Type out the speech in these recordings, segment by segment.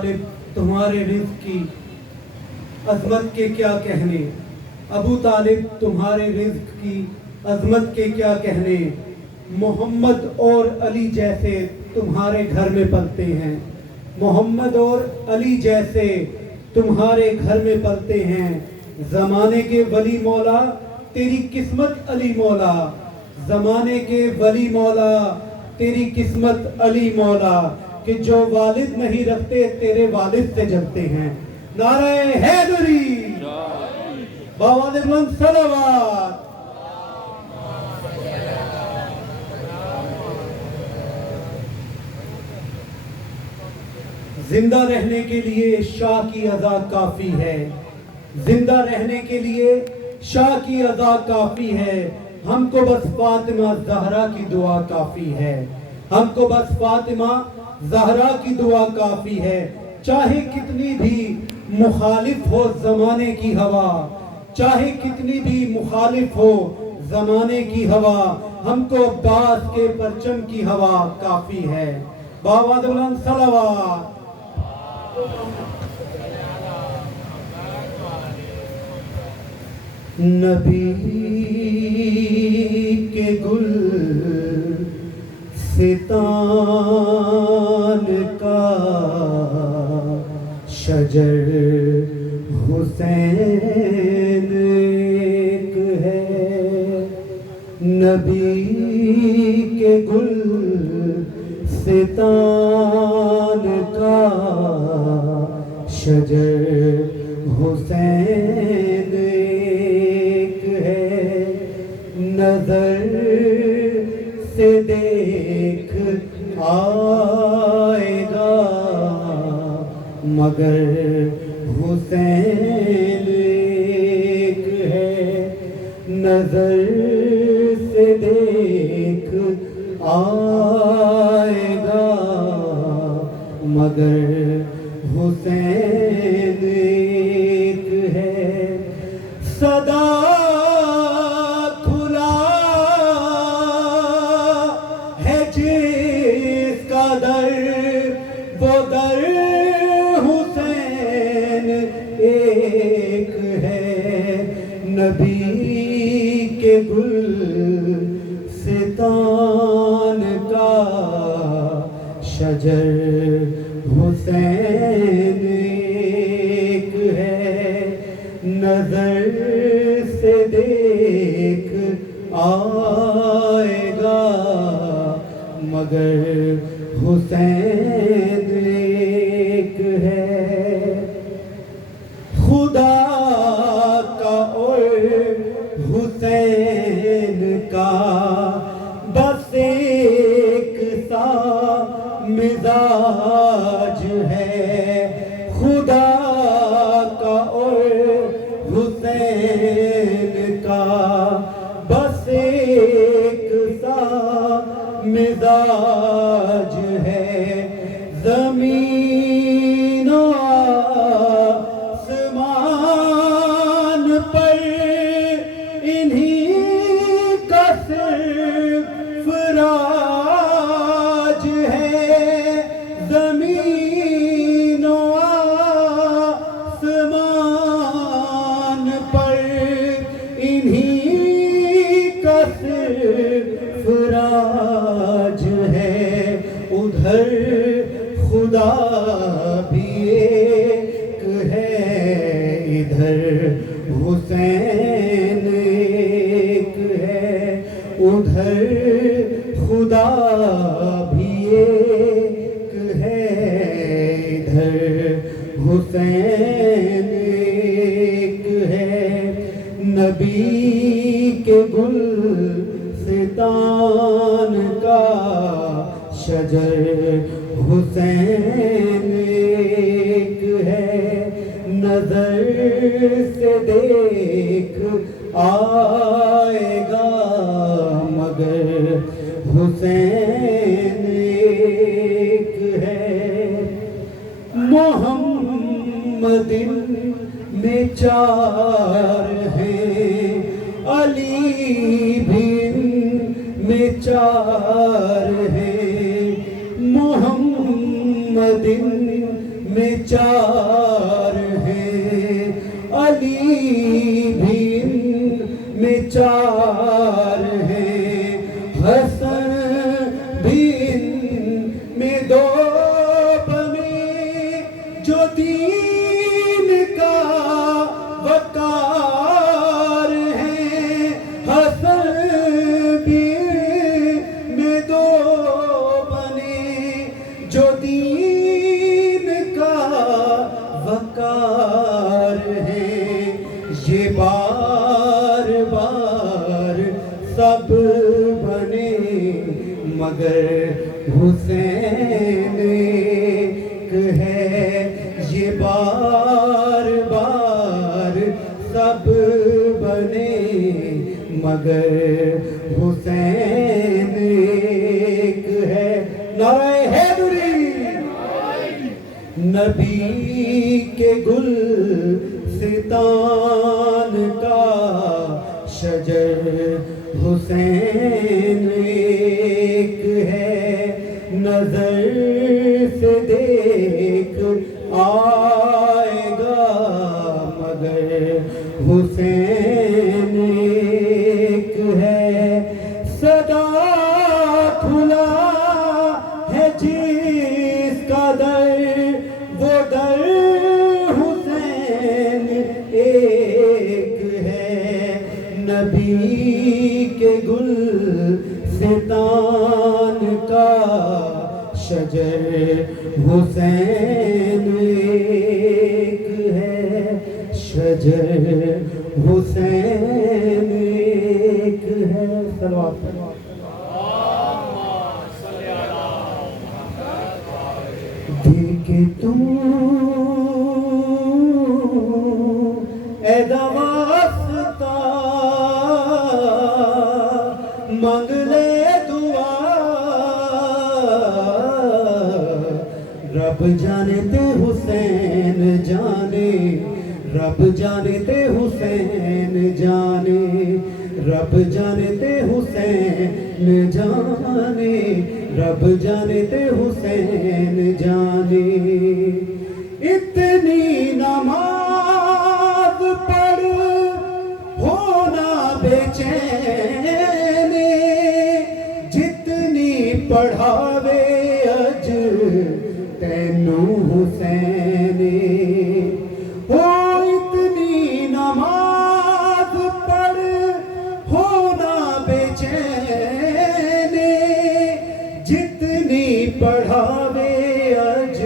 طالب تمہارے رزق کی عظمت کے کیا کہنے، ابو طالب تمہارے رزق کی عظمت کے کیا کہنے، محمد اور علی جیسے تمہارے گھر میں پلتے ہیں، محمد اور علی جیسے تمہارے گھر میں پلتے ہیں، زمانے کے ولی مولا تیری قسمت علی مولا، زمانے کے ولی مولا تیری قسمت علی مولا، کہ جو والد نہیں رکھتے تیرے والد سے جلتے ہیں۔ نعرہ حیدری، باواد بلند صلوات۔ زندہ رہنے کے لیے شاہ کی اذا کافی ہے، زندہ رہنے کے لیے شاہ کی اذا کافی ہے، ہم کو بس فاطمہ زہرا کی دعا کافی ہے، ہم کو بس فاطمہ زہرا کی دعا کافی ہے، چاہے کتنی بھی مخالف ہو زمانے کی ہوا، چاہے کتنی بھی مخالف ہو زمانے کی ہوا، ہم کو عباس کے پرچم کی ہوا کافی ہے۔ باواد بلند صلوات۔ نبی کے گل ستان کا شجر حسین ایک ہے، نبی کے گل ستان کا شجر حسین ایک ہے، نظر سے دیکھ آئے گا مگر حسین ایک ہے، نظر سے دیکھ آئے گا مگر حسین ایک ہے، صدا کھلا ہے جس کا در، وہ در حسین ایک ہے، نبی کے گل ستان کا شجر حسین ایک ہے، نظر سے دیکھ آئے گا مگر حسین ایک ہے، خدا کا اور حسین کا بس ایک سا مزاج ہے، خدا کا اور حسین کا بس ایک سا مزاج ہے، زمین و آسمان پر انہی کا صرف راج ہے، زمین و آسمان پر انہی کا صرف راج ہے، ادھر خدا بھی ایک ہے، ادھر حسین ایک ہے، ادھر خدا بھی ایک ہے، ادھر حسین ایک ہے، نبی کے گل ستان کا شجر حسین ایک ہے، نظر سے دیکھ آئے گا مگر حسین ایک ہے، محمد میں چار ہیں، علی بھی میں چار ہیں، محمد میں چار ہیں، علی بھی ان میں چار ہیں، حسن بھی ان میں دو بنے، جو دین کا وقار ہے، حسن بھی ان میں دو بنے، جو دین کا وقار ہے، یہ بار بار سب بنے مگر حسین ایک ہے، یہ بار بار سب بنے مگر حسین ایک ہے۔ نعرہ حیدری! نبی کے گلستان کا شجر حسین ایک ہے، نظر سے دیکھ آئے گا مگر حسین ایک ہے، صدا کھلا ہے جس کا در، وہ در حسین ایک ہے، نبی کے گلستان کا شجر حسین ایک ہے، شجر حسین ایک ہے۔ صلوات دیکھے تم اے واسطہ مانگ لے دعا، رب جانے تے حسین جانے، رب جانے تے حسین جانے، رب جانے تے حسین جانے، رب جانے تے حسین جانے، اتنی نماز پڑھ ہونا بے چین، جتنی پڑھاوے اج تینوں حسین، ہو اتنی نماز پڑھ ہونا بے چین، جتنی پڑھاوے اج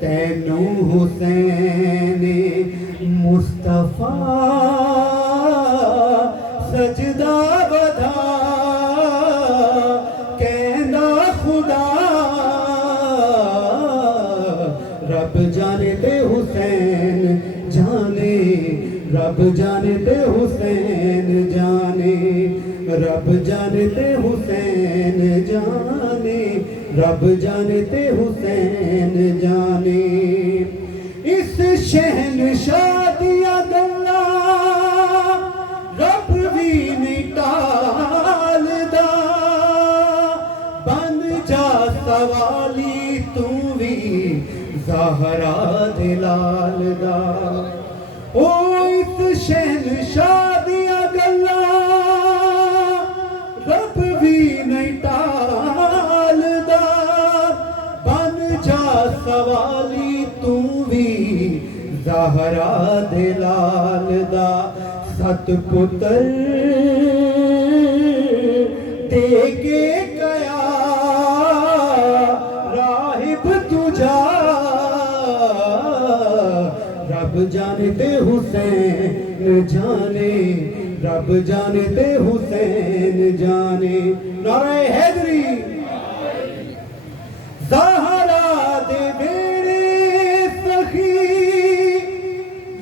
تینوں حسین، مصطفیٰ سجدہ بدھا کہنا خدا، رب جانے تے حسین جانے، رب جانے تے حسین جانے، رب جانے تے حسین جانے، رب جانے تے حسین جانے، اس شہنشاہ دیا گلا رب بھی نہیں ٹالدا، بن جا سوالی تو بھی زہرا دلال دا، او اس شہنشاہ دیا گلا رب بھی نہیں ٹالدا، بن جا سوالی تو بھی زہرا دلال دا، ست پتر دے کے گیا راہب تجھا، رب جانے تے حسین جانے، رب جانے تے حسین جانے۔ نعرہ حیدری! زہرا دے بیڑے سخی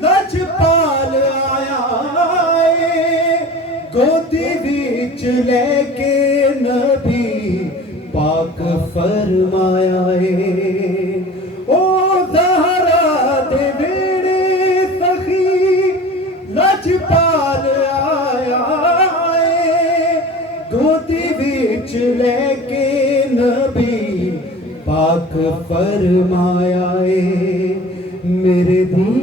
لجپال آیا ہے، گودی وچ لے کے نبی پاک فرمایا ہے، او زہرا دے بیڑے سخی لجپال آیا ہے، گودی وچ لے کے فرمایا اے میرے دین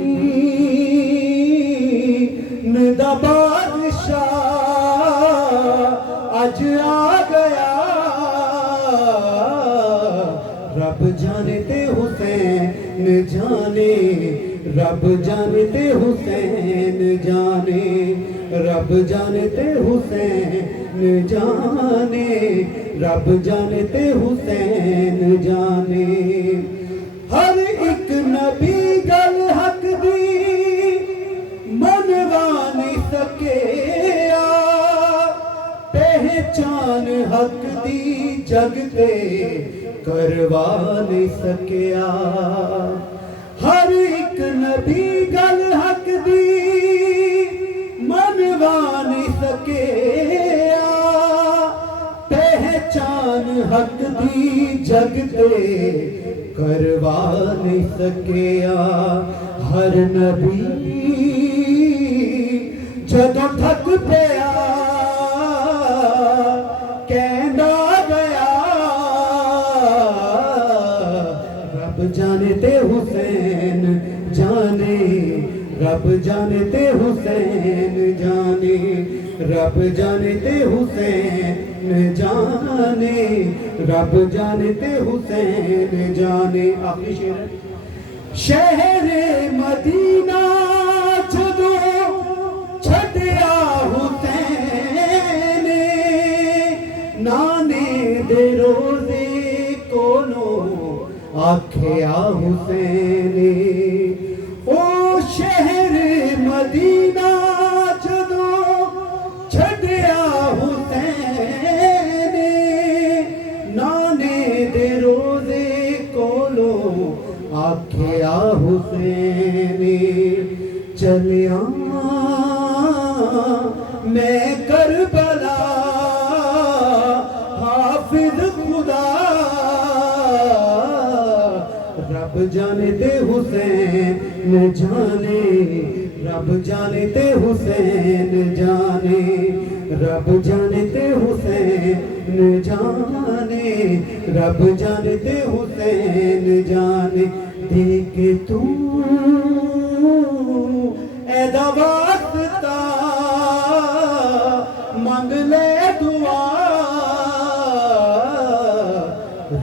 دا بادشاہ اج آ گیا رب جانے تے حسین جانے رب جانے تے حسین جانے رب جانے تے حسین جانے رب جانے تے حسین جانے ہر ایک نبی گل حق دی منوا نہیں سکیا پہچان حق دی جگ تے کروا نہیں سکیا ہر ایک نبی گل حق دی منوا نہیں سکیا پہچان حق دی جگ تے کروا نہیں سکیا ہر نبی جدوں تھک پیا کہندا گیا رب جانے تے حسین جانے رب جانے تے حسین جانے رب جانے تے حسین جانے رب جانے تے حسین جانے آخری شعر ہے شہر مدینہ جدوں چھڈیا حسین نانے دے روزے کولوں آکھیا حسین او شہر مدینہ جدوں چھڈیا حسین نانے دے روزے کولوں آکھیا حسین چلیاں میں کربلا حافظ خدا رب جانے تے حسین جانے رب جانے تے حسین جانے رب جانے تے حسین جانے رب جانے تے حسین جانے دیکھ تو اے دا واسطہ مانگ لے دعا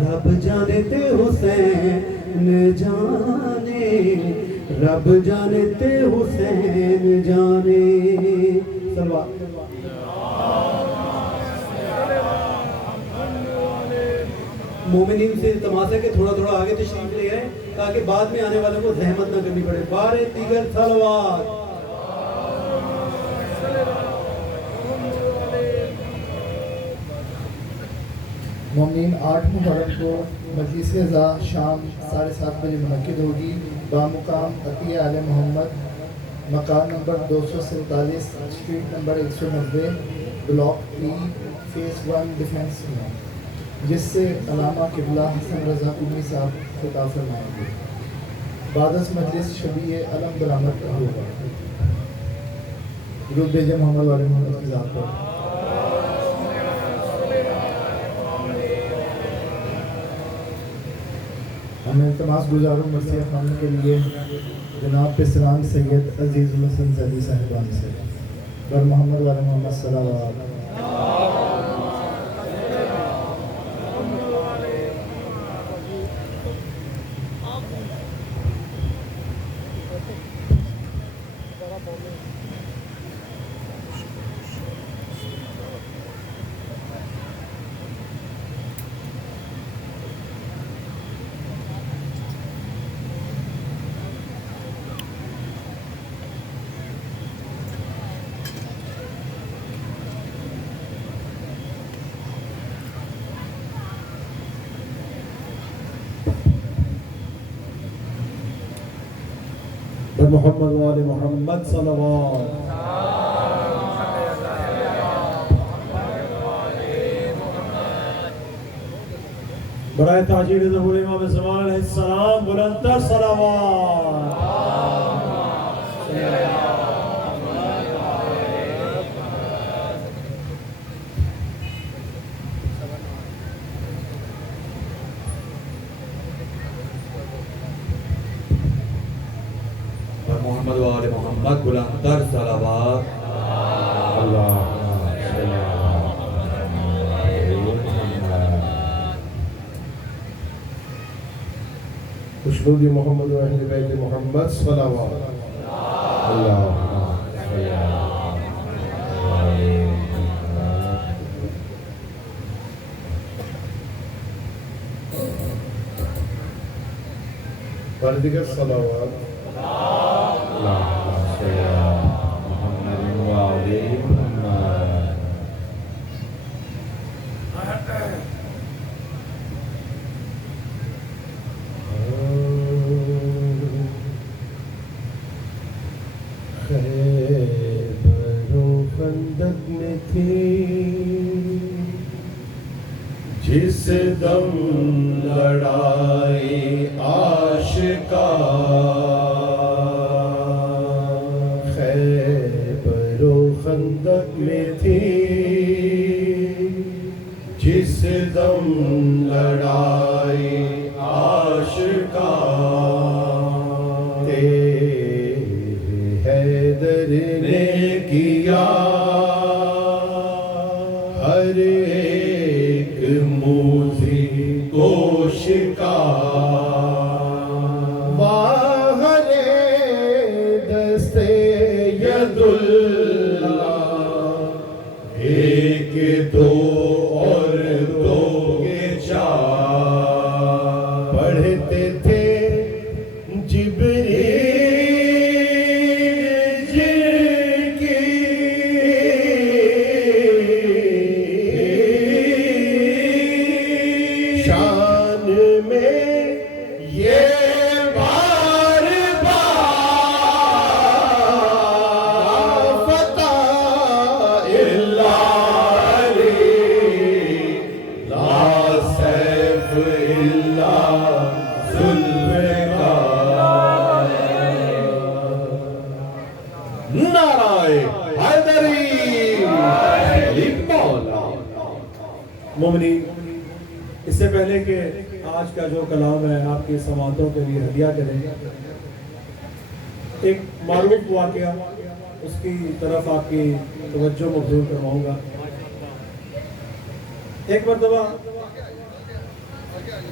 رب جانے تے حسین جانے رب جانے تے حسین جانے سلوات مومنین سے التماس ہے کہ تھوڑا تھوڑا آگے تشریف لے آئیں تاکہ بعد میں آنے والوں کو زحمت نہ کرنی پڑے بار دیگر صلوات مومنین 8 محرم کو مجلس رضا شام 7:30 بجے منعقد ہوگی بامقام عطیہ آل محمد مکان نمبر 247 اسٹریٹ نمبر 190 بلاک پی فیس 1 ڈیفنس میں جس سے علامہ قبلہ حسن رضا قمی صاحب خطاب فرمائیں گے بعد از مجلس شبیہ علم برآمد ہوگا درود بھیجیں محمد والے محمد کی ذات پر ہمیں التماس گزاروں مرثیہ خانوں کے لیے جناب پسران سید عزیز الحسن زیدی صاحبان سے بر محمد والے محمد صلی اللہ علیہ وسلم محمد وآل محمد صلوات برائے تاجیر ظہور امام زمان علیہ السلام بلندتر صلوات محمد و آل محمد بلند تر صلوات خوشنود محمد و اہل بیت محمد صلوات دیگر صلوات محمد و آل محمد. خیبر و خندق میں تھی جس دم لڑائی عاشقاں، خیبر و خندق میں تھی جس دم لڑائی عاشقاں، حیدر نے کیا ہر ایک موذی کو شکار، واہرے دستے ید اللہ، ایک دو اور دو کے چار، پڑھتے تھے جبریل مومنین، اس سے پہلے کہ آج کا جو کلام ہے آپ کی سماعتوں کے لیے ہدیہ کریں، ایک معروف واقعہ اس کی طرف آپ کی توجہ مبذول کرواؤں گا۔ ایک مرتبہ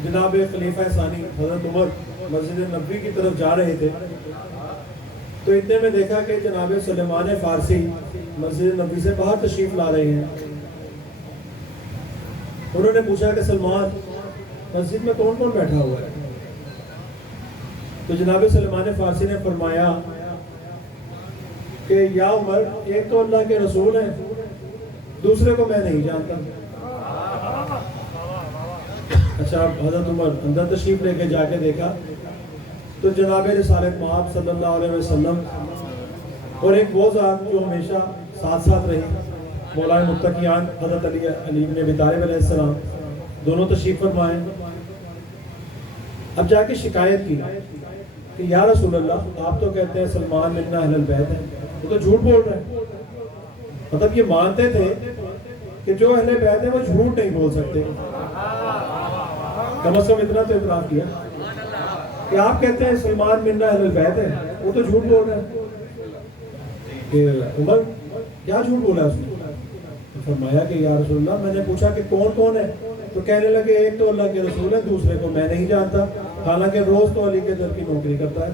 جناب خلیفہ ثانی حضرت عمر مسجد نبوی کی طرف جا رہے تھے، تو اتنے میں دیکھا کہ جناب سلیمان فارسی مسجد نبوی سے باہر تشریف لا رہے ہیں۔ انہوں نے پوچھا کہ سلمان، مسجد میں کون کون بیٹھا ہوا ہے؟ تو جناب سلیمان فارسی نے فرمایا کہ یا عمر، ایک تو اللہ کے رسول ہیں، دوسرے کو میں نہیں جانتا۔ اچھا، حضرت عمر اندر تشریف لے کے جا کے دیکھا تو جناب رسالت مآب صلی اللہ علیہ وسلم اور ایک وہ ذات جو ہمیشہ ساتھ ساتھ رہی، مولانا متقیان حضرت علی بن ابی طالب علیہ السلام، دونوں تشریف فرمائے۔ اب جا کے شکایت کی کہ یا رسول اللہ، آپ تو کہتے ہیں سلمان منا اہل البیت ہے، وہ تو جھوٹ بول رہے ہیں۔ مطلب یہ مانتے تھے کہ جو اہل بیت ہے وہ جھوٹ نہیں بول سکتے۔ کم از کم اتنا تو اعتراف کیا کہ آپ کہتے ہیں سلمان منا اہل البیت ہے، وہ تو جھوٹ بول رہے ہیں۔ کہ عمر کیا جھوٹ بولا اس نے؟ فرمایا کہ یا رسول اللہ، میں نے پوچھا کہ کون کون ہے، تو کہنے لگے ایک تو اللہ کے رسول ہے، دوسرے کو میں نہیں جانتا، حالانکہ روز تو علی کے در کی نوکری کرتا ہے،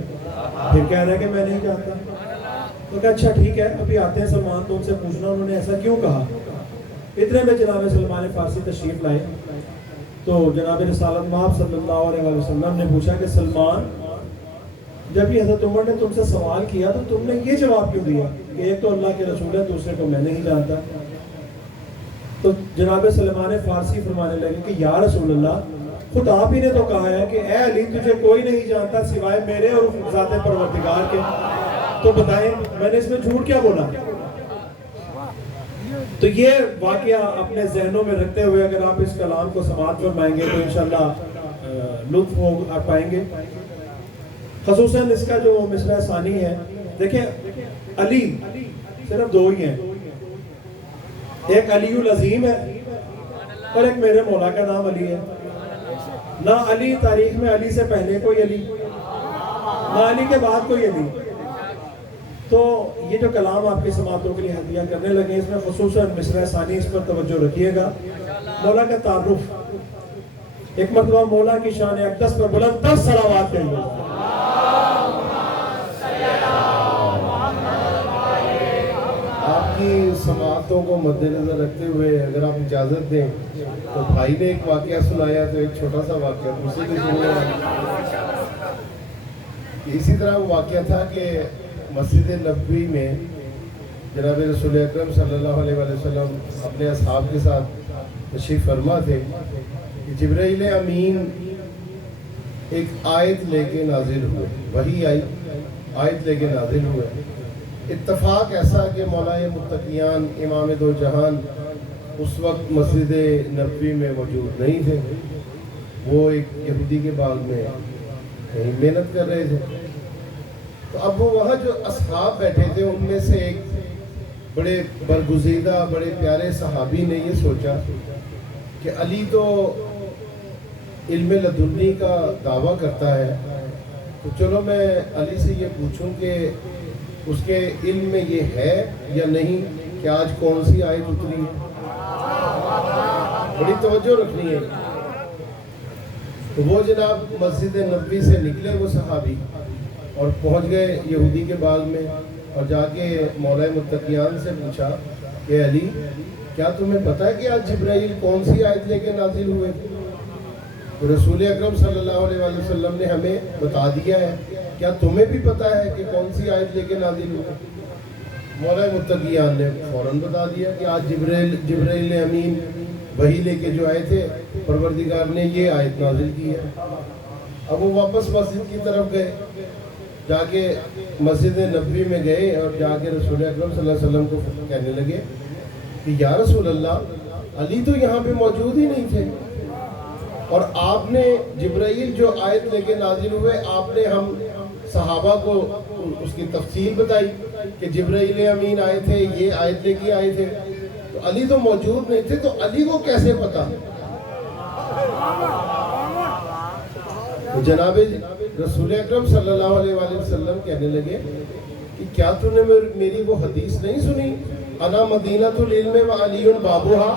پھر کہہ رہا ہے کہ میں نہیں جانتا۔ تو کہا اچھا ٹھیک ہے، ابھی آتے ہیں سلمان، تو ان سے پوچھنا انہوں نے ایسا کیوں کہا۔ اتنے میں جناب سلمان فارسی تشریف لائے تو جناب رسالت مآب صلی اللہ علیہ وسلم نے پوچھا کہ سلمان، جب یہ حضرت عمر نے تم سے سوال کیا تو تم نے یہ جواب کیوں دیا کہ ایک تو اللہ کے رسول ہے، دوسرے کو میں نہیں جانتا۔ تو جناب سلیمان فارسی فرمانے لگے کہ یا رسول اللہ، خود آپ ہی نے تو کہا ہے کہ اے علی، تجھے کوئی نہیں جانتا سوائے میرے اور ذات پروردگار کے، تو بتائیں میں نے اس میں جھوٹ کیا بولا۔ تو یہ واقعہ اپنے ذہنوں میں رکھتے ہوئے اگر آپ اس کلام کو سماعت فرمائیں گے تو انشاءاللہ لطف ہو آپ پائیں گے۔ خصوصاً اس کا جو مصرع ثانی ہے، دیکھیں علی صرف دو ہی ہیں، ایک علی العظیم ہے اور ایک میرے مولا کا نام علی ہے۔ نہ علی تاریخ میں علی سے پہلے کوئی علی، نہ علی کے بعد کوئی علی، تو یہ جو کلام آپ کی سماعتوں کے لیے ہدیہ کرنے لگے اس میں خصوصاً مصرع ثانی اس پر توجہ رکھیے گا. مولا کا تعارف. ایک مرتبہ مولا کی شان اقدس پر بلند تر صلوات کہیے. آپ کی سماعتوں کو مد نظر رکھتے ہوئے اگر آپ اجازت دیں تو بھائی نے ایک واقعہ سنایا تو ایک چھوٹا سا واقعہ دوسرے بھی سنایا. اسی طرح وہ واقعہ تھا کہ مسجد نبوی میں جناب رسول اکرم صلی اللہ علیہ وآلہ وسلم اپنے اصحاب کے ساتھ تشریف فرما تھے کہ جبرائیل امین ایک آیت لے کے نازل ہوئے. وہی آئی آیت لے کے نازل ہوئے. اتفاق ایسا کہ مولا متقیان امام دو جہان اس وقت مسجد نبوی میں موجود نہیں تھے. وہ ایک یہودی کے باغ میں کہیں محنت کر رہے تھے. تو اب وہ وہاں جو اصحاب بیٹھے تھے ان میں سے ایک بڑے برگزیدہ بڑے پیارے صحابی نے یہ سوچا کہ علی تو علم لدنی کا دعویٰ کرتا ہے تو چلو میں علی سے یہ پوچھوں کہ اس کے علم میں یہ ہے یا نہیں کہ آج کون سی آیت اتری ہے. بڑی توجہ رکھنی ہے. تو وہ جناب مسجد نبوی سے نکلے وہ صحابی اور پہنچ گئے یہودی کے باغ میں اور جا کے مولا متقیان سے پوچھا کہ علی کیا تمہیں پتہ ہے کہ آج جبرائیل کون سی آیت لے کے نازل ہوئے تھے؟ تو رسول اکرم صلی اللہ علیہ وآلہ وسلم نے ہمیں بتا دیا ہے. کیا تمہیں بھی پتہ ہے کہ کون سی آیت لے کے نازل ہوئے؟ مولا متقیان نے فوراً بتا دیا کہ آج جبرائیل امین وہی لے کے جو آئے تھے پروردگار نے یہ آیت نازل کی ہے. اب وہ واپس مسجد کی طرف گئے. جا کے مسجد نبوی میں گئے اور جا کے رسول اکرم صلی اللہ علیہ وسلم کو کہنے لگے کہ یا رسول اللہ علی تو یہاں پہ موجود ہی نہیں تھے اور آپ نے جبرائیل جو آیت لے کے نازل ہوئے آپ نے ہم صحابہ کو اس کی تفصیل بتائی کہ جبرائیل امین آئے تھے یہ آیت لے کے آئے تھے تو علی تو موجود نہیں تھے تو علی کو کیسے پتا؟ تو جناب رسول اکرم صلی اللہ علیہ وآلہ وسلم کہنے لگے کہ کیا تو نے میری وہ حدیث نہیں سنی انا مدینۃ العلم و علی بابوہا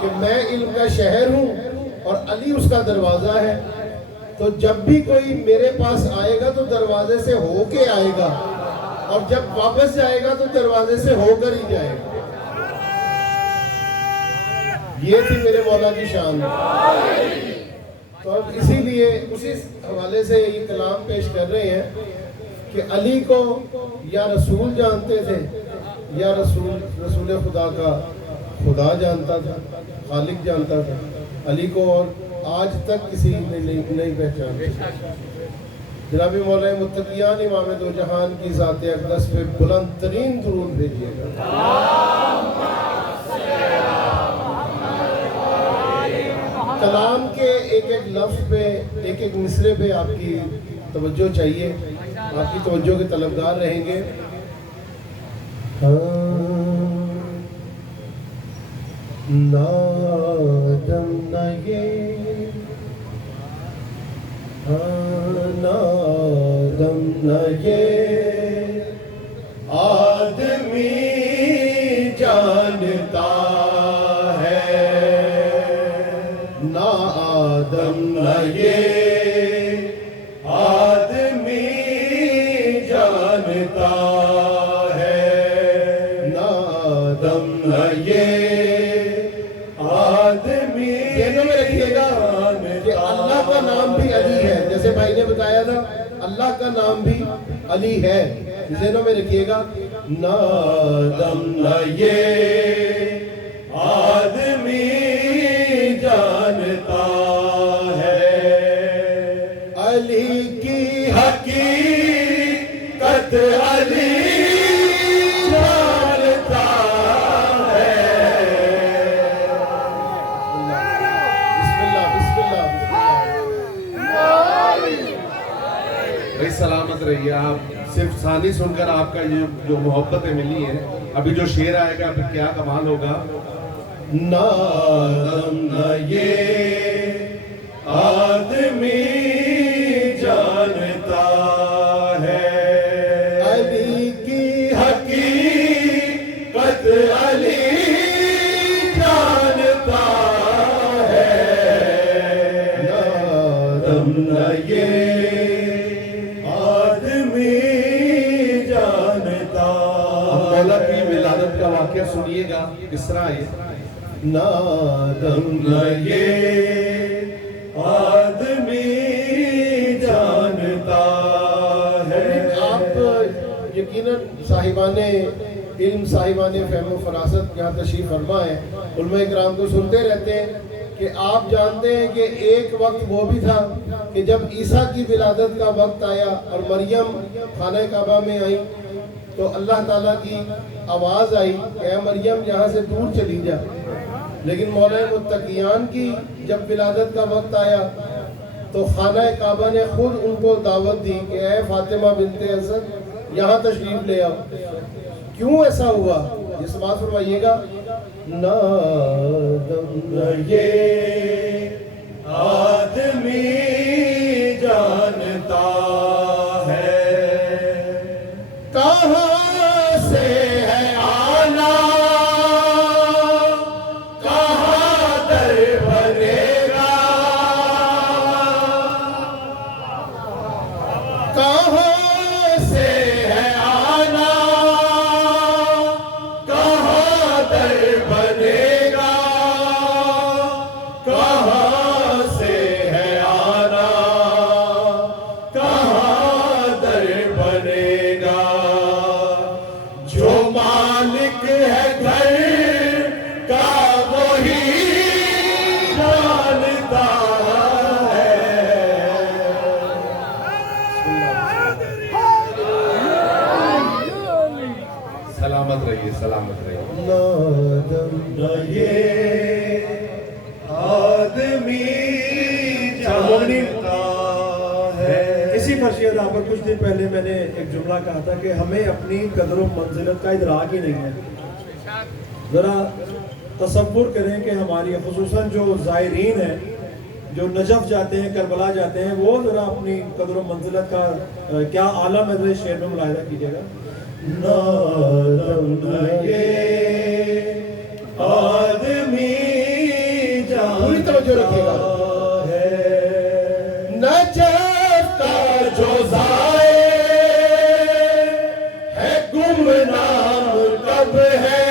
کہ میں علم کا شہر ہوں اور علی اس کا دروازہ ہے. تو جب بھی کوئی میرے پاس آئے گا تو دروازے سے ہو کے آئے گا اور جب واپس جائے گا تو دروازے سے ہو کر ہی جائے گا. یہ تھی میرے مولا کی شان. تو اب اسی لیے اسی حوالے سے یہ کلام پیش کر رہے ہیں کہ علی کو یا رسول جانتے تھے یا رسول خدا کا خدا جانتا تھا خالق جانتا تھا. علی کو اور آج تک کسی نے نہیں پہچانا. جناب مولا متقیان امام دو جہان کی ذات اقدس پہ بلند ترین درود بھیجیے گا. کلام کے ایک ایک لفظ پہ ایک ایک مصرے پہ آپ کی توجہ چاہیے. آپ کی توجہ کے طلبگار رہیں گے. نادم نہ یہ نادم نہ یہ آدمی جانتا ہے نا آدم نہ یہ آدمی جانتا ہے نا آدم نہ یہ ذہنوں میں رکھیے گا کہ اللہ کا نام بھی علی ہے. جیسے بھائی نے بتایا تھا اللہ کا نام بھی علی ہے. ذہنوں میں رکھیے گا نادم نہ یہ آدمی جانتا ہے علی کی حقیقت علی سلامت رہیے. آپ صرف ثانی سن کر آپ کا یہ جو محبتیں ملی ہیں ابھی جو شعر آئے گا پھر کیا کمال ہوگا. نادم نہ یہ آدمی جانتا ہے واقعہ سنیے گا کس طرح یہ نادم نہ یہ آدمی جانتا ہے. آپ یقیناً صاحبان علم صاحبان فہم و فراست یہاں تشریف فرما ہے، علماء اکرام کو سنتے رہتے ہیں کہ آپ جانتے ہیں کہ ایک وقت وہ بھی تھا کہ جب عیسیٰ کی ولادت کا وقت آیا اور مریم خانہ کعبہ میں آئی تو اللہ تعالیٰ کی آواز آئی کہ اے مریم یہاں سے دور چلی جا. لیکن مولا متقیان کی جب ولادت کا وقت آیا تو خانہ کعبہ نے خود ان کو دعوت دی کہ اے فاطمہ بنت حسن یہاں تشریف لے آؤ. کیوں ایسا ہوا یہ سماعت فرمائیے گا. نادم نہ یہ آدمی جانتا ہے کہاں سے ہے آنا کہاں در بنے گا کہاں سے ہے آنا کہاں در بنے گا کہاں سے ہے آنا کہاں در بنے گا جو مالک ہے گھر کا وہی جانتا ہے. سلامت رہیے سلامت رہیے. نادم نہ یہ آدمی جانتا ہے. اسی خرشیہ ادا پر کچھ دن پہلے میں نے ایک جملہ کہا تھا کہ ہمیں اپنی قدر و منزلت کا ادراک ہی نہیں ہے. ذرا تصور کریں کہ ہماری خصوصاً جو زائرین ہیں جو نجف جاتے ہیں کربلا جاتے ہیں وہ ذرا اپنی قدر و منزلت کا کیا عالم ہے اس شعر میں ملاحظہ کیجیے گا. نادم نہ یہ آدمی پوری توجہ رکھیے گا. جانتا ہے نجف کا جو ظاہر ہے گمنام کب ہے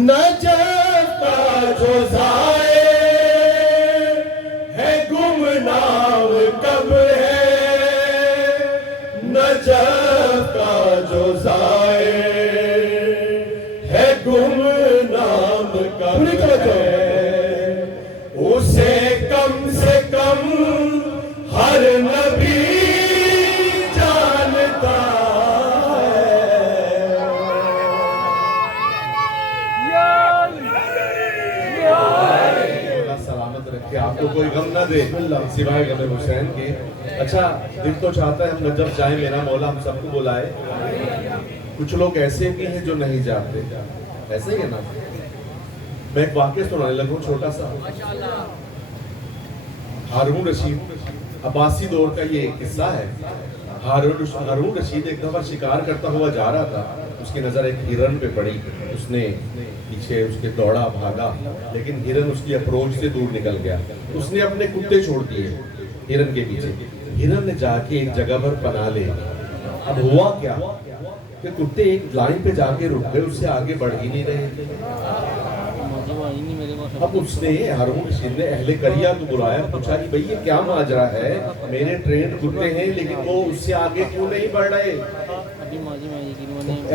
نجف کا جو ظاہر ہے گمنام کب ہے نجف کا جو ظاہر ہے گمنام کب پوری توجہ. ہے اسے کم سے کم ہر نبی جانتا ہے. سلامت رکھے آپ کو کوئی غم نہ دے سوائے غم حسین کے. اچھا دل تو چاہتا ہے ہم نجف جائیں میرا مولا ہم سب کو بلائے. کچھ لوگ ایسے بھی ہیں جو نہیں جاتے ایسے ہی ہے نا. میں ایک واقعہ سنانے لگا ہوں چھوٹا سا. ہارون رشید عباسی دور کا یہ قصہ ہے. ہارون رشید ایک دفعہ شکار کرتا ہوا جا رہا تھا. اس کی نظر ایک ہرن پہ پڑی. اس نے پیچھے اس کے دوڑا بھاگا لیکن ہرن اس کی اپروچ سے دور نکل گیا. اس نے اپنے کتے چھوڑ دیے ہرن کے پیچھے. ہرن نے جا کے ایک جگہ پر پناہ لے. اب ہوا کیا کہ کتے ایک لائن پہ جا کے رک گئے اس سے آگے بڑھ ہی نہیں رہے. اب اس نے ہارون رشید نے اہل قریہ کو بلایا پوچھا کہ بھئی یہ کیا ماجرا ہے میرے ٹرینڈ کتے ہیں لیکن وہ اس سے آگے کیوں نہیں بڑھ رہے.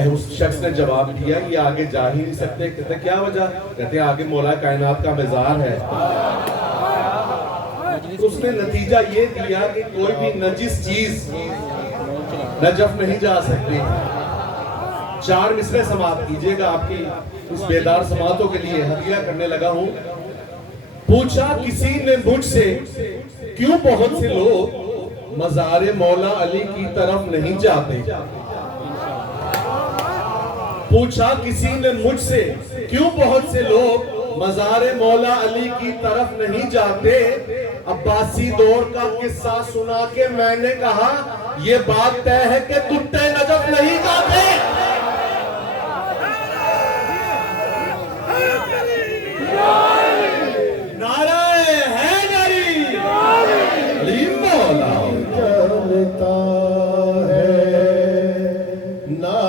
اس شخص نے جواب دیا یہ آگے جا ہی نہیں سکتے. کہتے کیا وجہ؟ کہتے آگے مولا کائنات کا مزار ہے. اس نے نتیجہ یہ دیا کہ کوئی بھی نجس چیز نجف نہیں جا سکتی. 4 مصرے سماعت کیجئے گا آپ کی اس بیدار سماعتوں کے لیے ہدیہ کرنے لگا ہوں. پوچھا کسی نے مجھ سے کیوں بہت سے لوگ مزار مولا علی کی طرف نہیں جاتے. پوچھا کسی نے مجھ سے کیوں بہت سے لوگ مزار مولا علی کی طرف نہیں جاتے. عباسی دور کا قصہ سنا کے میں نے کہا یہ بات طے ہے کہ کتے نجف نہیں جاتے. نعرہ حیدری علی مولا جانتا ہے نا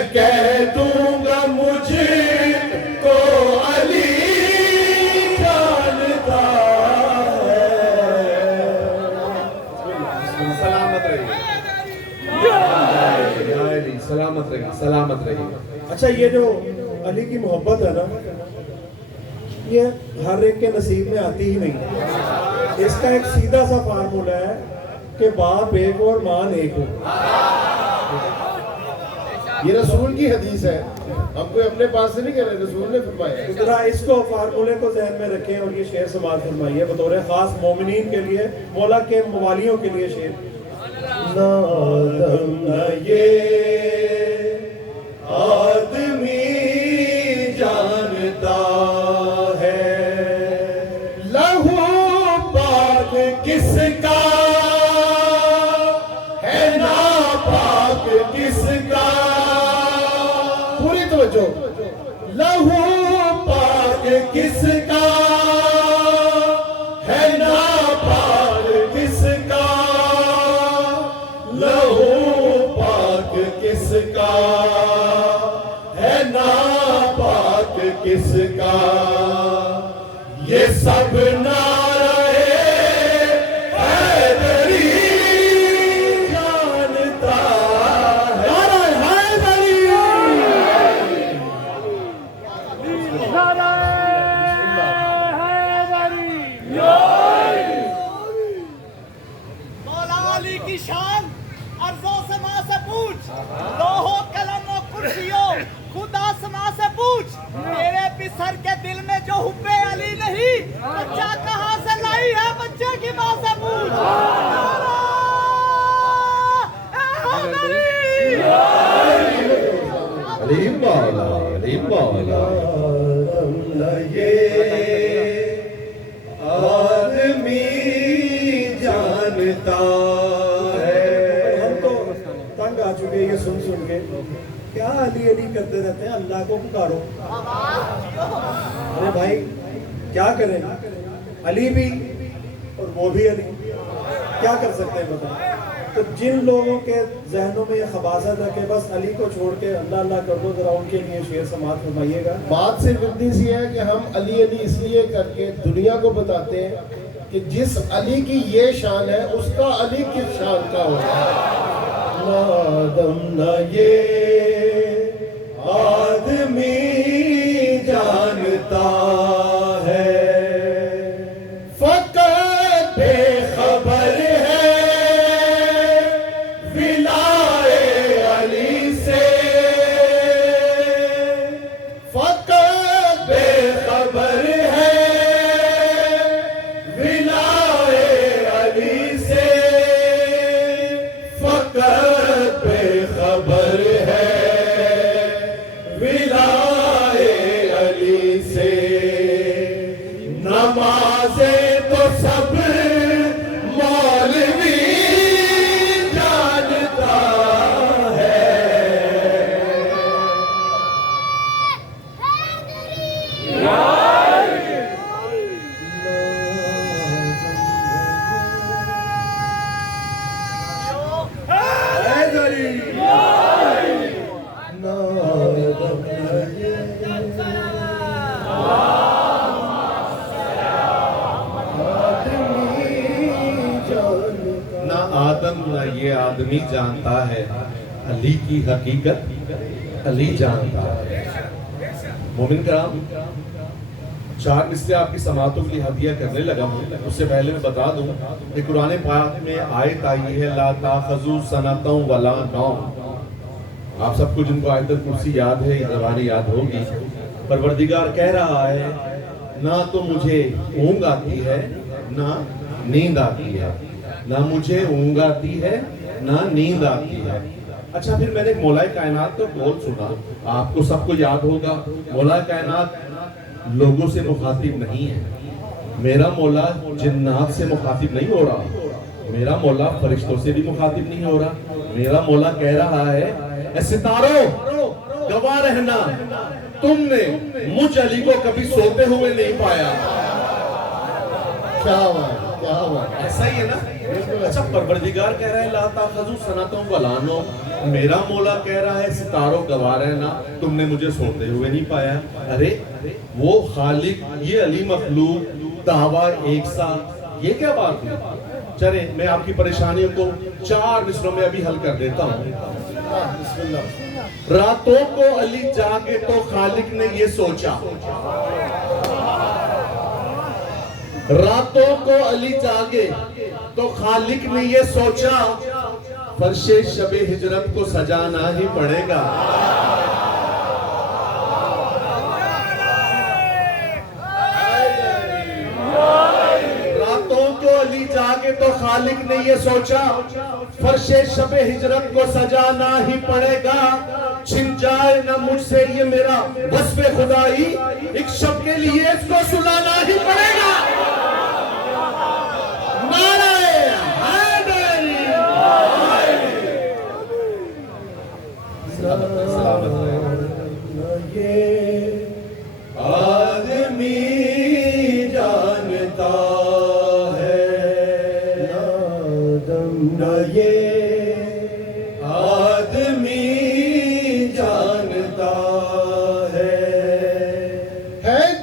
میں کہہ دوں گا مجھ کو علی جانتا ہے. سلامت رہیے سلامت رہیے سلامت رہیے. اچھا یہ جو علی کی محبت ہے نا یہ ہر ایک کے نصیب میں آتی ہی نہیں. اس کا ایک سیدھا سا فارمولا ہے کہ باپ ایک ہو اور ماں ایک ہو. یہ رسول کی حدیث ہے, ہم کوئی اپنے پاس سے نہیں کہہ رہے, رسول نے فرمایا ہے. ذرا اس کو فارمولے کو ذہن میں رکھیں اور یہ شعر سماعت فرمائیے بطور خاص مومنین کے لیے, مولا کے موالیوں کے لیے شعر. نادم نہ یہ آدمی جانتا ہے لہو پاک کس کا ہے ناپاک کس کا. پوری توجہ. لہو پاک کس کا ہے ناپاک کس کا. لہو پاک کس کا ہے ناپاک کس کا. یہ سب نعرے حیدری جانتا ہے. نعرہ حیدری. مولا علی کی شان ارضوں سما سے پوچھ, لوہو قلم و کرسیوں خود آسما سے پوچھ. میرے پسر کے دل میں جو حب علی نہیں, بچہ کہاں سے لائی ہے بچے کی ماں سے پوچھ. علی مولا علی مولا. یہ آدمی جانتا ہے. ہم تو تنگ آ چکے یہ سن کے کیا علی علی کرتے رہتے ہیں, اللہ کو پکارو. ارے بھائی کیا کریں, علی بھی اور وہ بھی علی, کیا کر سکتے ہیں بتائیں. تو جن لوگوں کے ذہنوں میں یہ خباثت ہے کہ بس علی کو چھوڑ کے اللہ اللہ کر دو, ذرا ان کے لیے شعر سماعت فرمائیے گا. بات صرف اتنی سی ہے کہ ہم علی علی اس لیے کر کے دنیا کو بتاتے ہیں کہ جس علی کی یہ شان ہے اس کا علی کس شان کا ہوگا. نادم نہ یہ آدمی جانتا ہے فقط بے خبر ہے ولائے علی سے. فقط بے خبر ہے ولائے علی سے. فقط بے خبر ہے ولائے علی سے. نمازیں تو سب مولوی جانتا ہے. نہ آدم نہ یہ آدمی جانتا ہے علی کی حقیقت علی جانتا ہے. مومن کرام, 4 مصرے آپ کی سماعتوں کے لیے ہدیہ کرنے لگا ہوں. اس سے پہلے میں بتا دوں کہ قرآن پاک میں آیت آئی ہے لا تاخذوا سنۃ ولا نوم. آپ سب کو جن کو آیت الکرسی یاد ہے, یہ زبانی یاد ہوگی. پروردگار کہہ رہا ہے نہ تو مجھے اونگ آتی ہے نہ نیند آتی ہے, نہ مجھے اونگ آتی ہے نہ نیند آتی ہے. اچھا پھر میں نے مولا کائنات کا قول سنا, آپ کو سب کو یاد ہوگا مولا کائنات لوگوں سے مخاطب نہیں ہے. میرا مولا جنات سے مخاطب نہیں ہو رہا, میرا مولا فرشتوں سے بھی مخاطب نہیں ہو رہا. میرا مولا کہہ رہا ہے اے ستاروں گواہ رہنا, تم نے مجھ علی کو کبھی سوتے ہوئے نہیں پایا. کیا ہوا کیا ہوا. ایسا ہی ہے نا, اچھا پروردگار کہہ رہا ہے لا تاخذوا سنتوں ولا نوم، میرا مولا کہہ رہا ہے ستاروں گوار ہے نا، تم نے مجھے سوتے ہوئے نہیں پایا. ارے وہ خالق، یہ علی مخلوق، دعویٰ ایک سا، یہ کیا بات ہے؟ چلیں میں آپ کی پریشانیوں کو 4 مصروں میں ابھی حل کر دیتا ہوں. بسم اللہ. راتوں کو علی جاگے تو خالق نے یہ سوچا، راتوں کو علی جاگے تو خالق نے یہ سوچا، فرش شب ہجرت کو سجانا ہی پڑے گا. راتوں کو علی جاگے تو خالق نے یہ سوچا، فرش شب ہجرت کو سجانا ہی پڑے گا. چھن جائے نہ مجھ سے یہ میرا وصف خدائی، ایک شب کے لیے اس کو سلانا ہی پڑے گا. یہ آدمی جانتا ہے نہ یہ آدمی جانتا ہے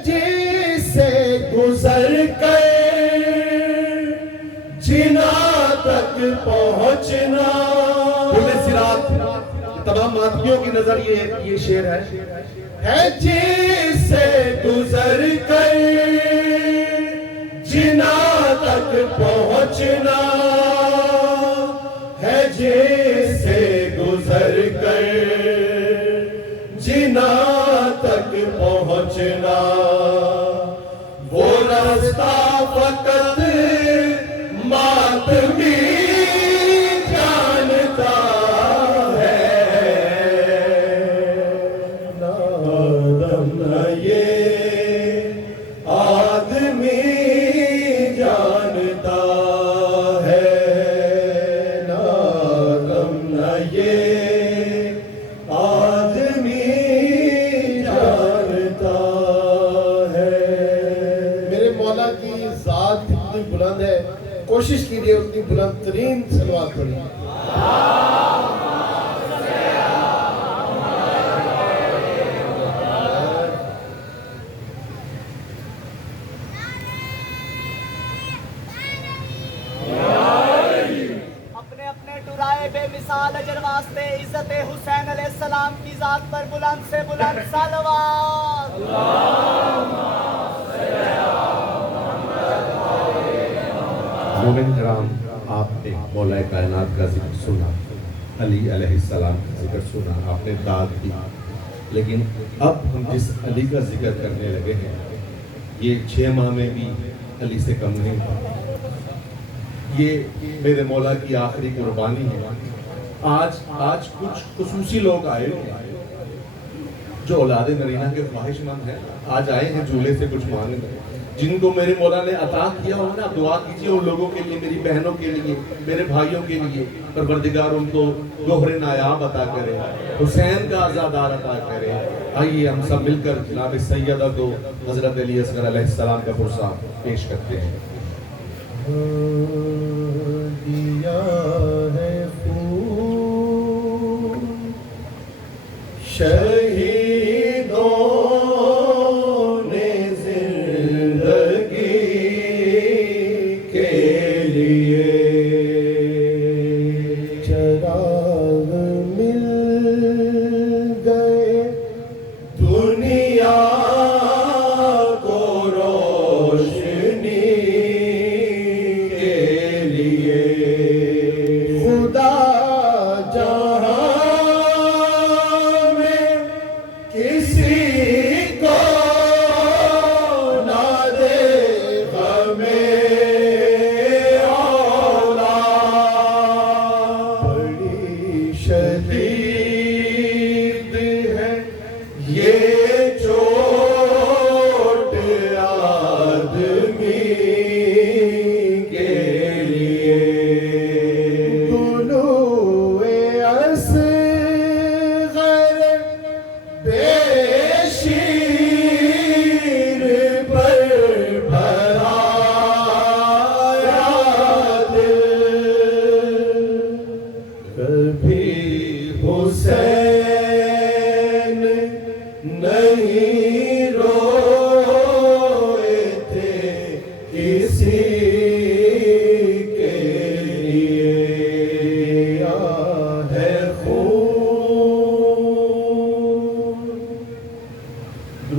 جس سے گزر کر جنا تک پہنچنا. تمام ماتمیوں کی نظر یہ شعر ہے جس سے گزر کر جنا تک پہنچنا ہے، جس سے گزر کر جنا تک پہنچنا. وہ راستہ فقط ماتمی جانتا بلند ہے. کوشش کیجئے اتنی بلند ترین صلوات پڑھیں. اپنے اپنے ٹرائے بے مثال اجر واسطے عزت حسین علیہ السلام کی ذات پر بلند سے بلند صلوات. مومن کرام، آپ نے مولا کائنات کا ذکر سنا، علی علیہ السلام کا ذکر سنا، آپ نے داد دی. لیکن اب ہم جس علی کا ذکر کرنے لگے ہیں یہ 6 ماہ میں بھی علی سے کم نہیں ہوا. یہ میرے مولا کی آخری قربانی ہے. آج کچھ خصوصی لوگ آئے ہیں جو اولاد نرینہ کے خواہش مند ہیں، آج آئے ہیں جھولے سے کچھ مانگنے. جن کو میرے مولا نے عطا کیا ہو نا، دعا کیجئے ان لوگوں کے لیے، میری بہنوں کے لیے، میرے بھائیوں کے لیے. پروردگار ان کو گوہر نایاب عطا کرے، حسین کا عزادار عطا کرے. آئیے ہم سب مل کر جناب سیدہ کو حضرت علی اصغر علیہ السلام کا پرسہ پیش کرتے ہیں. دیا ہے خون شہیدوں نے زندگی کے لیے، چراغ مل گئے دنیا کو روشنی کے لیے. خدا جہاں میں کسی کو نہ دے ہمیں اولاد. بڑی شدید ہے یہ چوٹ آدمی کے لیے. طلوع اصغر بے شیر پر بھرا یاد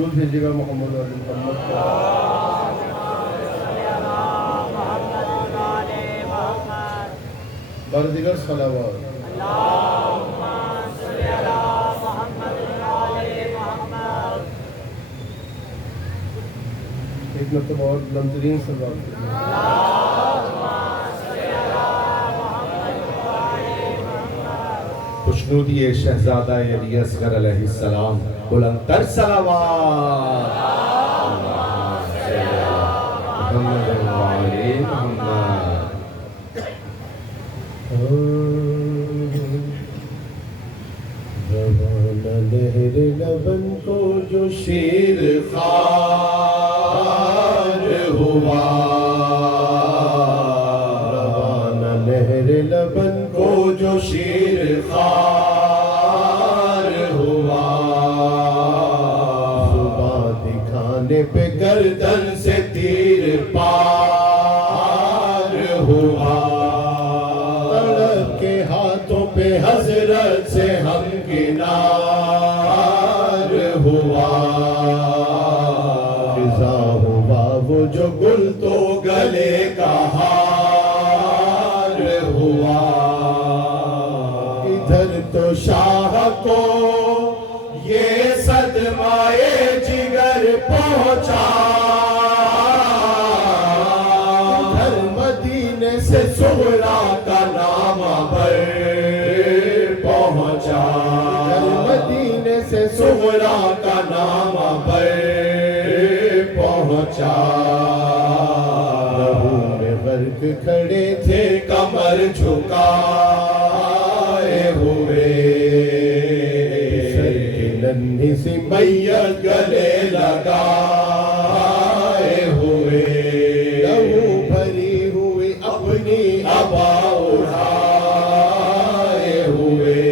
درود بھیجیے گا محمد علی محمد کو. بر دیگر صلوات. ایک مرتبہ اور بلند ترین صلوات. خوشنودی شہزادہ علی اصغر علیہ السلام بلند تر صلوات. محمد وعلی محمد. روانہ لہر لبن کو جو شیر خوار ہوا، روانہ لہر لبن کو جو شیر خوار ہوا، صبح دکھانے پہ گردن سے تیر پار ہوا، تڑپ کے ہاتھوں پہ حضرت سے ہم کنار ہوا، خزاں ہوا وہ جو گل تو گلے کا ہار ہوا، ادھر تو شاہ کو یہ صدمائے جگر پہنچا، ادھر مدینے سے سغرا کا نام بر پہنچا، مدینے سے سغرا کا نام بر پہنچا، لہو میں غرق کھڑے تھے کمر جھکائے ہوئے، سر کی ننھی سی میت گلے لگائے ہوئے، لہو بھری ہوئی اپنی عبا اڑائے ہوئے،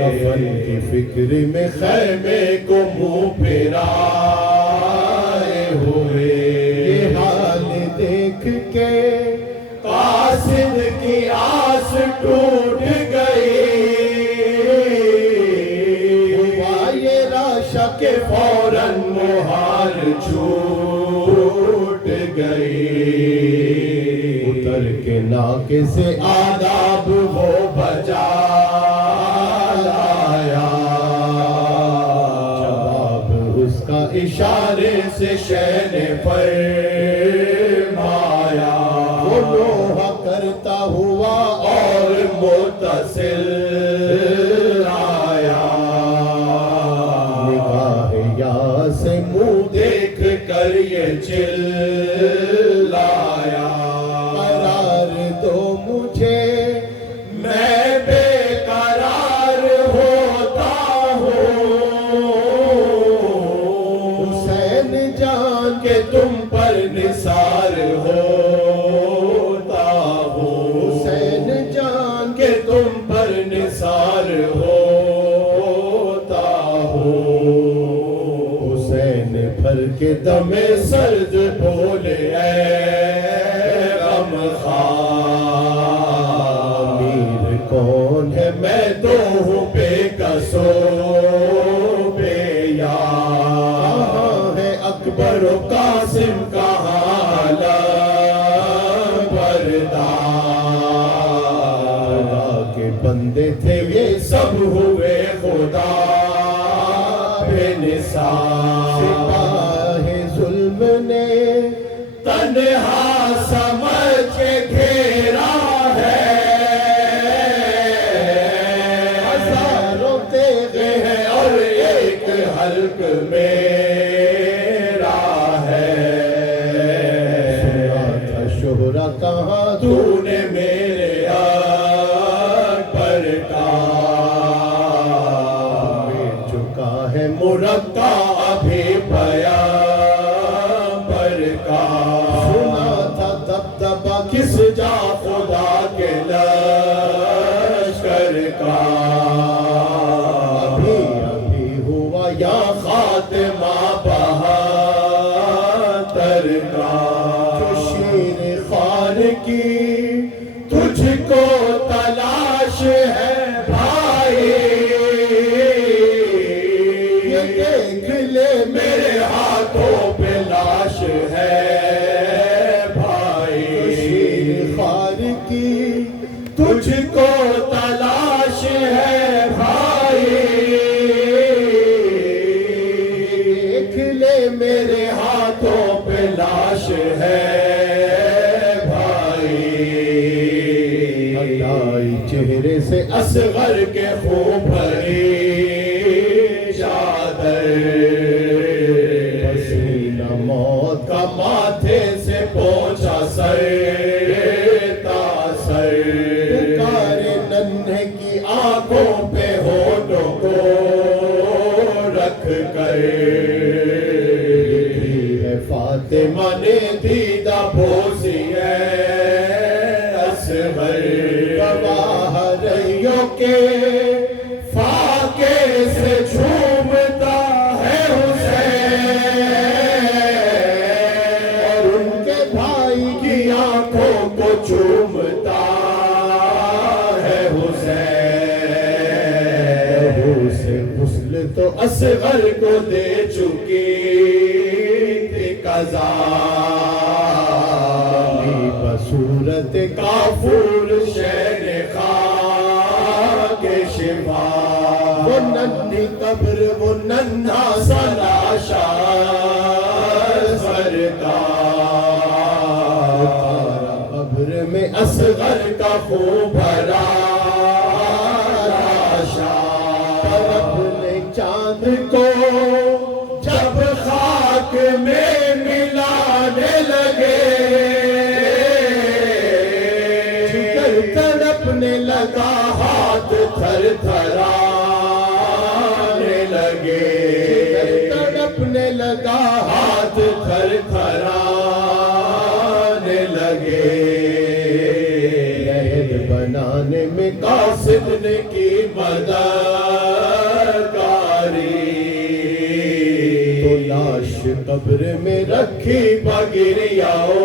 کفن کی فکر میں خیمے کو منہ پھیرائے ہوئے، یہ حال دیکھ کے قاصد کی آس ٹوٹ گئی، ہوا یہ راشا کہ فوراً مہار چھوٹ گئی، اتر کے ناکے سے آداب وہ بجا لایا، جواب اس کا اشارے سے شہ نے فرمایا، وہ لوہا کرتا ہوا اور متصل آیا، نگاہ یا سے منہ دیکھ کر یہ چلایا، قرار دو مجھے میں بے قرار ہوتا ہوں، حسین جان کے تم پر نثار ہوتا ہوں، حسین جان کے تم پر نثار ہوتا ہوں، حسین بھر کے دم سرد بولے اے غم خار، امیر کون ہے میں تو ہوں بے قصو بے یار، کہاں ہے اکبر و قاسم کہاں لبردار، خدا کے بندے تھے یہ سب ہوئے خدا بے نثار، سپاہ ظلم نے تنہا سمجھ کے گھیرا ہے، ہزاروں تیغے ہیں اور ایک حلق میرا ہے، سنا تھا شہرا کہاں تو نے میرے اکبر کا، مٹ چکا ہے مرقع ابھی پیغمبر کا، سنا تھا دبدبا کس جا خدا کے لشکر کا، ابھی ابھی ہوا یا خاتمہ بہادر کا، جو شیر خوار کی تجھ کو تلاش ہے بھائی، یہ دیکھ لے ہے بھائی ہٹائی چہرے سے اصغر کے خون بھری چادر پسینہ موت کا ماتھے سے پہنچا سر تا سر پکارے ننھے کی آنکھوں پہ ہونٹوں کو رکھ کر فاطمہ نے دیدہ بوسی ہے اصغر گواہریوں کے فاقے سے جھومتا ہے حسین اور ان کے بھائی کی آنکھوں کو چومتا ہے حسین سے غسل تو اصغر کو دے چکی بصورت کافور شہر خاک شفا وہ ننھی قبر وہ ننھا سا لاشا سرکار قبر میں اصغر کا خون بھرا لاشا پر اپنے چاند کو جب خاک میں ملانے لگے جگر تڑپنے لگا ہاتھ تھر تھرانے لگے جگر تڑپنے لگا ہاتھ تھر تھرانے لگے عہد بنانے میں قاصد نے کی مدد لاش قبر میں رکھی بگریاؤ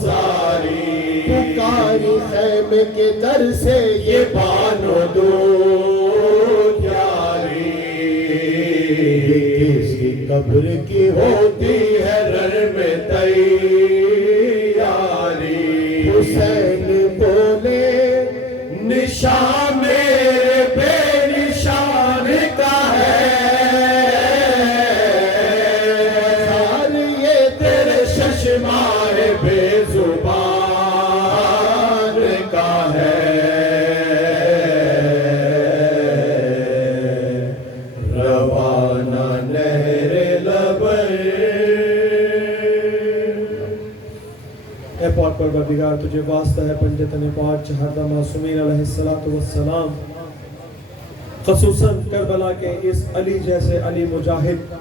زاری پکاری خیمے کے در سے یہ بانو دو یاری کس کی قبر کی ہوتی ہے رن میں تیاری حسین بولے نشان میرے بے نشان کا ہے شمار بے زبان کا ہے روانہ نہر لبر اے پاک پروردگار تجھے واسطہ ہے پنجتن پاک چہردہ معصومین علیہ السلام خصوصاً کربلا کے اس علی جیسے علی مجاہد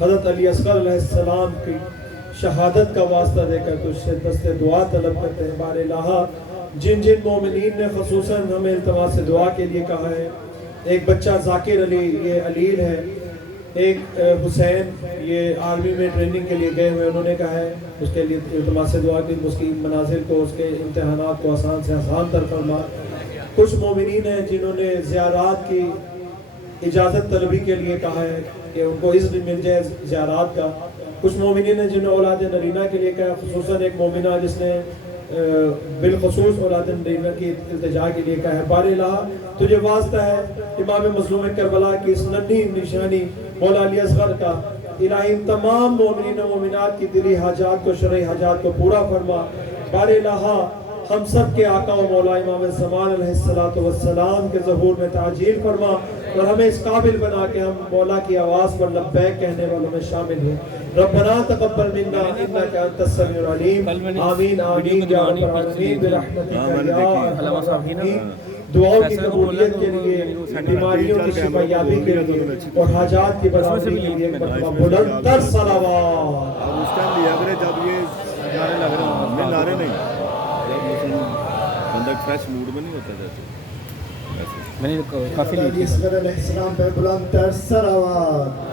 حضرت علی اصغر علیہ السلام کی شہادت کا واسطہ دے کر تجھ سے دست دعا طلب کرتے ہیں بار الہا جن جن مومنین نے خصوصاً ہمیں التماس دعا کے لیے کہا ہے ایک بچہ ذاکر علی یہ علیل ہے ایک حسین یہ آرمی میں ٹریننگ کے لیے گئے ہوئے انہوں نے کہا ہے اس کے لیے التماس دعا کی اس کی منازل کو اس کے امتحانات کو آسان سے آسان تر فرما کچھ مومنین ہیں جنہوں نے زیارات کی اجازت طلبی کے لیے کہا ہے کہ ان کو اذن مل جائے زیارات کا کچھ مومنین ہیں جنہوں نے اولاد نرینہ کے لیے کہا خصوصاً ایک مومنہ جس نے بالخصوص اولاد نرینہ کی التجا کے لیے کہا ہے بار الہا تجھے واسطہ ہے امام مظلوم کربلا کی اس ننھی نشانی مولا علی اصغر کا الہی تمام مومنین و مومنات کی دلی حاجات کو شرعی حاجات کو پورا فرما بار الہا ہم سب کے آقا و مولا امام الزمان علیہ السلام کے ظہور میں تعجیل فرما اور ہمیں اس قابل بنا کہ ہم مولا کی آواز پر لبیک کہنے والوں میں شامل ہیں ربنا تقبل منا انک انت السمیع العلیم آمین آمین یا رب العالمین برحمتک یا ارحم الراحمین دعاؤں کی قبولیت کے لیے بیماریوں کی شفا یابی کے لیے اور حاجات کی برآمدی کے لیے بلند تر صلوات اس ٹائم لیا کرے جب یہ نعرے لگ رہے ہوں میں نعرے نہیں بندہ فریش موڈ میں نہیں ہوتا جیسے میں نے کافی علی اصغر علیہ السلام پہ بلند تر صلوات